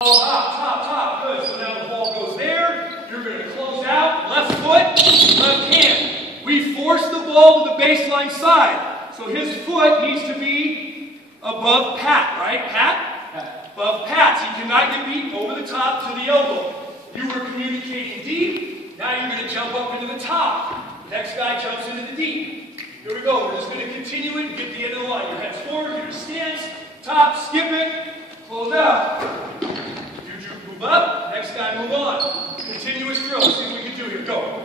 Top. Good. So now the ball goes there. You're going to close out. Left foot, left hand. We force the ball to the baseline side. So his foot needs to be above pat, right? Pat? Above pat. So you cannot get beat over the top to the elbow. You were communicating deep. Now you're going to jump up into the top. Next guy jumps into the deep. Here we go. We're just going to continue it and get the end of the line. Your head's forward, your stance, top, skip it, close out. Move up, next guy move on. Continuous drill. Let's see what we can do here. Go.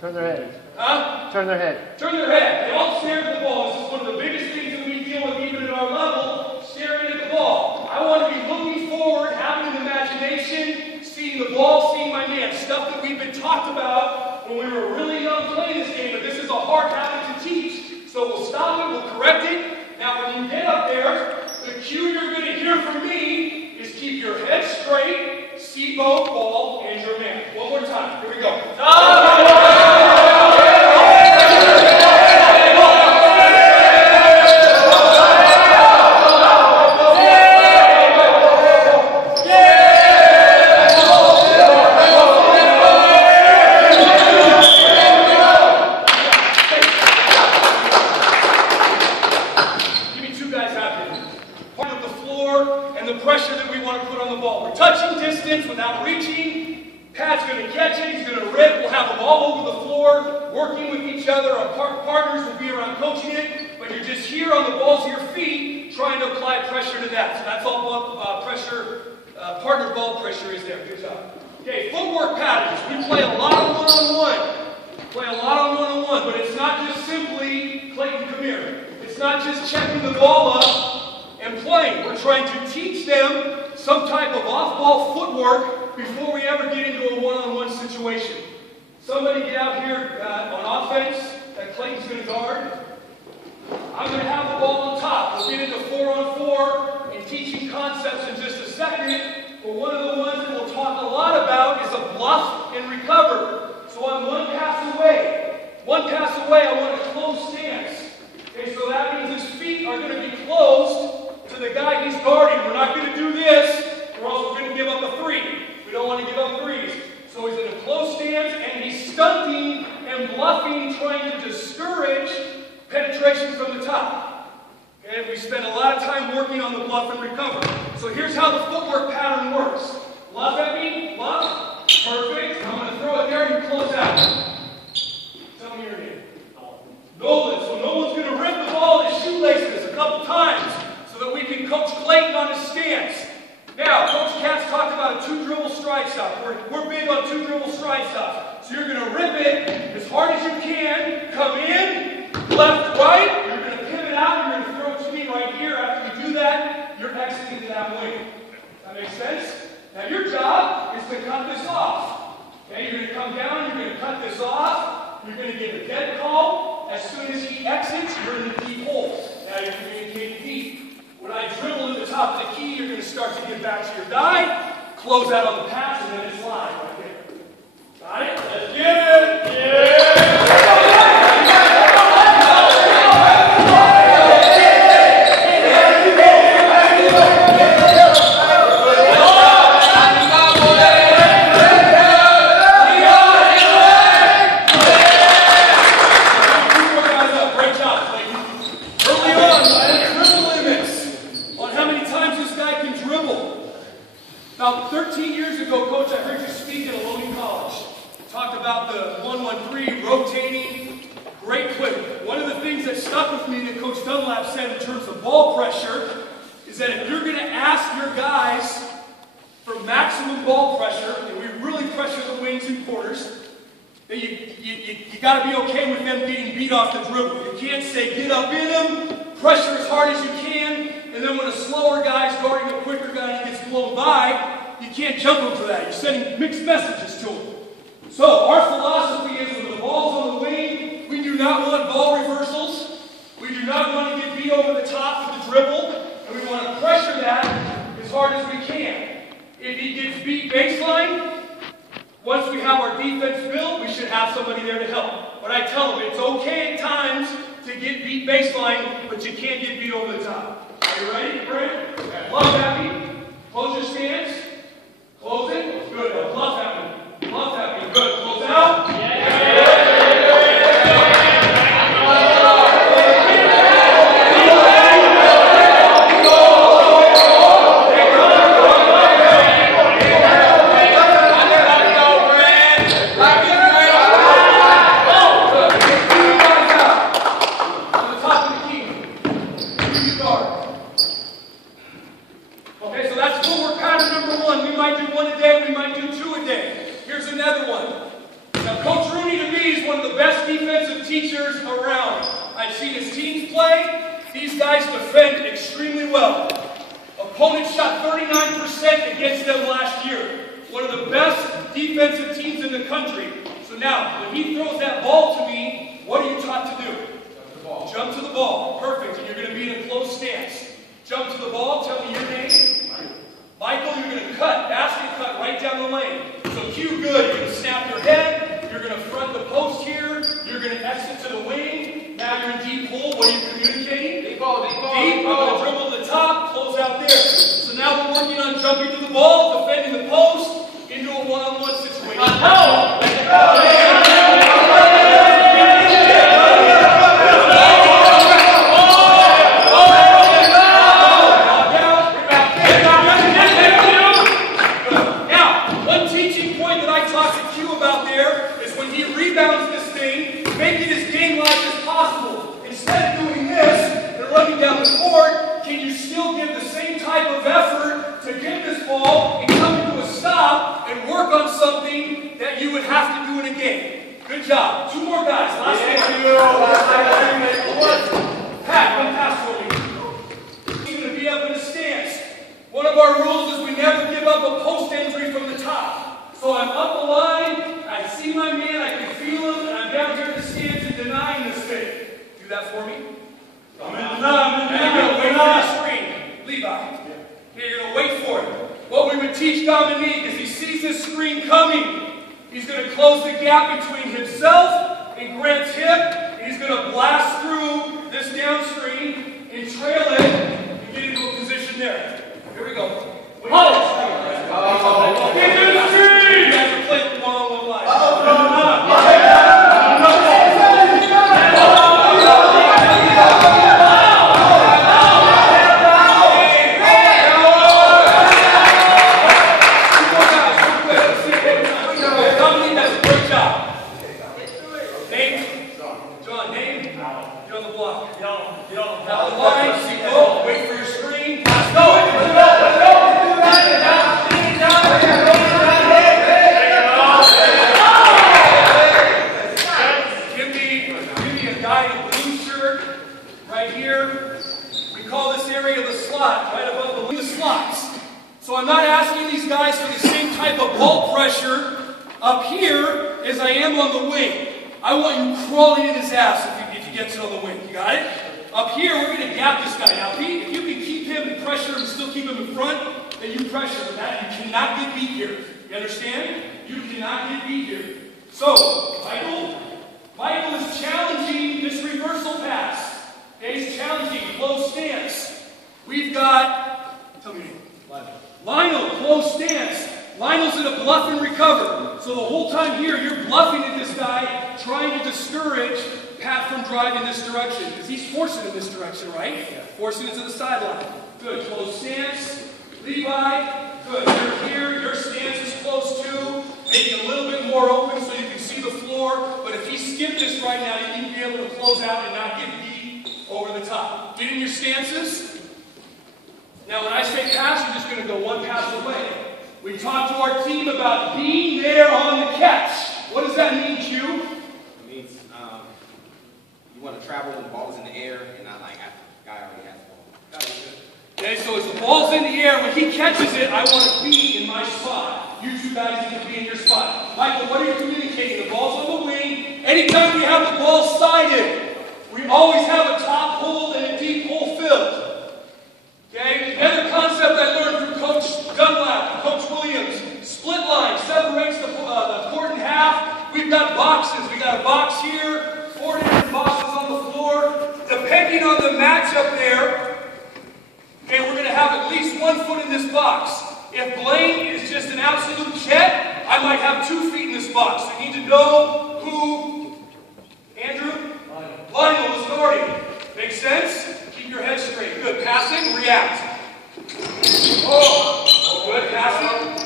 Turn their head. Huh? Turn their head. Turn their head. They all stare at the ball. This is one of the biggest things that we deal with even at our level, staring at the ball. I want to be looking forward, having an imagination, seeing the ball, seeing my man. Stuff that we've been talked about when we were really young playing this game, but this is a hard habit to teach. So we'll stop it, we'll correct it. Now when you get up there, the cue you're going to hear from me is keep your head straight, see both ball and your man. One more time. Here we go. And the pressure that we want to put on the ball. We're touching distance without reaching. Pat's going to catch it. He's going to rip. We'll have them all over the floor, working with each other. Our partners will be around coaching it, but you're just here on the balls of your feet trying to apply pressure to that. So that's all pressure, partner ball pressure is there. Good job. Okay, footwork patterns. We play a lot of one-on-one. But it's not just simply, Clayton, come here. It's not just checking the ball up and playing. We're trying to teach them some type of off-ball footwork before we ever get into a one-on-one situation. Somebody get out here on offense that Clayton's going to guard. I'm going to have the ball on top. We'll get into 4-on-4 and teaching concepts in just a second. But one of the ones that we'll talk a lot about is a bluff and recover. So I'm one pass away. One pass away, I want a close stance. Okay, so that means his feet are going to be closed to the guy he's guarding. We're not going to do this, or else we're going to give up a three. We don't want to give up threes. So he's in a close stance, and he's stunting and bluffing, trying to discourage penetration from the top. Okay, we spend a lot of time working on the bluff and recover. So here's how the footwork pattern works. Bluff at me, bluff, perfect. I'm going to throw it there and close out. Tell me your name. Nolan. So Nolan's going to rip the ball in his shoelaces a couple times so that we can coach Clayton on his stance. Now, Coach Katz talked about a two-dribble stride stuff. We're big on two-dribble stride stuff. So you're going to rip it as hard as you can, come in, left, right. You're going to pivot out. You're going to throw it to me right here. After you do that, you're exiting to that wing. That makes sense? Now, your job is to cut this off. Okay, you're going to come down. You're going to cut this off. You're going to get a dead call. As soon as he exits, you're in the deep hole. Now you're communicating deep. When I dribble to the top of the key, you're going to start to get back to your guy, close out on the pass, and then it's live right there. Got it? Let's get it! Yeah! About 13 years ago, Coach, I heard you speak at a Logan College. Talked about the 1-1-3, rotating, great quick. One of the things that stuck with me that Coach Dunlap said in terms of ball pressure is that if you're going to ask your guys for maximum ball pressure, and we really pressure the wings and quarters, then you got to be okay with them getting beat off the dribble. You can't say get up in them, pressure as hard as you can, and then when a slower by, you can't jump him for that. You're sending mixed messages to him. So our philosophy is when the ball's on the wing, we do not want ball reversals. We do not want to get beat over the top with the dribble. And we want to pressure that as hard as we can. If he gets beat baseline, once we have our defense built, we should have somebody there to help. But I tell them it's okay at times to get beat baseline, but you can't get beat over the top. Are you ready, Brent? Bluff at me. Close your stance. Close it. Good. Now bluff at me. Bluff at me. Good. Close out. Okay, so as the ball's in the air, when he catches it, I want to be in my spot. You two guys need to be in your spot. Michael, what are you communicating? The ball's on the wing. Anytime we have the ball sided, we always have a top hole and a deep hole filled. Okay, another concept I learned from Coach Dunlap, Coach Williams, split line separates the court in half. We've got boxes. We got a box here, 4 different boxes on the floor. Depending on the matchup there, okay, we're going to have at least 1 foot in this box. If Blaine is just an absolute jet, I might have 2 feet in this box. So you need to know who, Andrew? Lionel is guarding. Make sense? Keep your head straight. Good. Passing, react. Oh, good. Passing.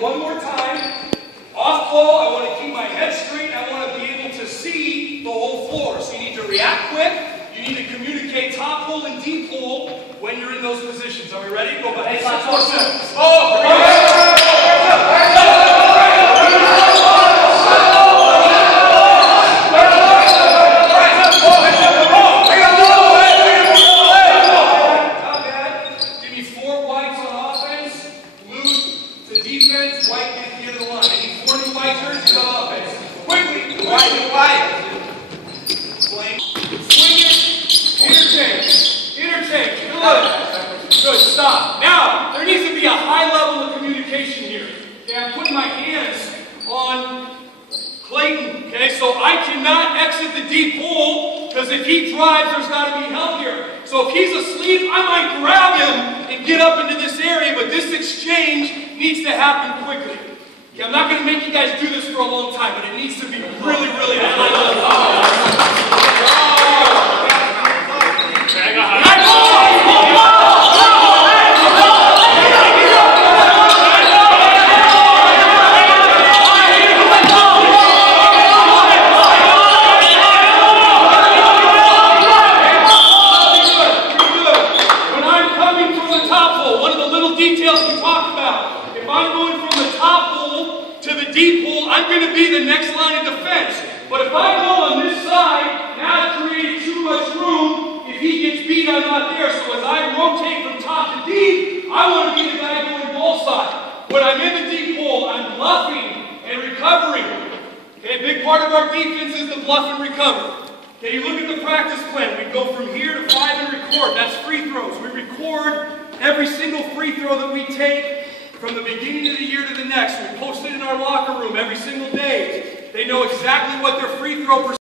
One more time. Off ball, I want to keep my head straight. I want to be able to see the whole floor. So you need to react quick. You need to communicate top hole and deep hole when you're in those positions. Are we ready? Go back. 6 more seconds. Oh! Give me 4 whites on offense. Blue to defense, white get at the end of the line. I need 4 new white jerseys on offense. Quickly, white. Blaine, swing it, interchange, good, stop. Now, there needs to be a high level of communication here. Okay, I'm putting my hands on Clayton, okay, so I cannot exit the deep hole, because if he drives, there's got to be help here. So if he's asleep, I might grab him and get up into this area, but this exchange needs to happen quickly. Okay, I'm not going to make you guys do this for a long time, but it needs to be really, really a high level. I'm going to be the next line of defense. But if I go on this side, now I've created too much room. If he gets beat, I'm not there. So as I rotate from top to deep, I want to be the guy going ball side. When I'm in the deep hole, I'm bluffing and recovering. Okay, a big part of our defense is the bluff and recover. Okay, you look at the practice plan. We go from here to 5 and record. That's free throws. We record every single free throw that we take. From the beginning of the year to the next, we post it in our locker room every single day. They know exactly what their free throw percentage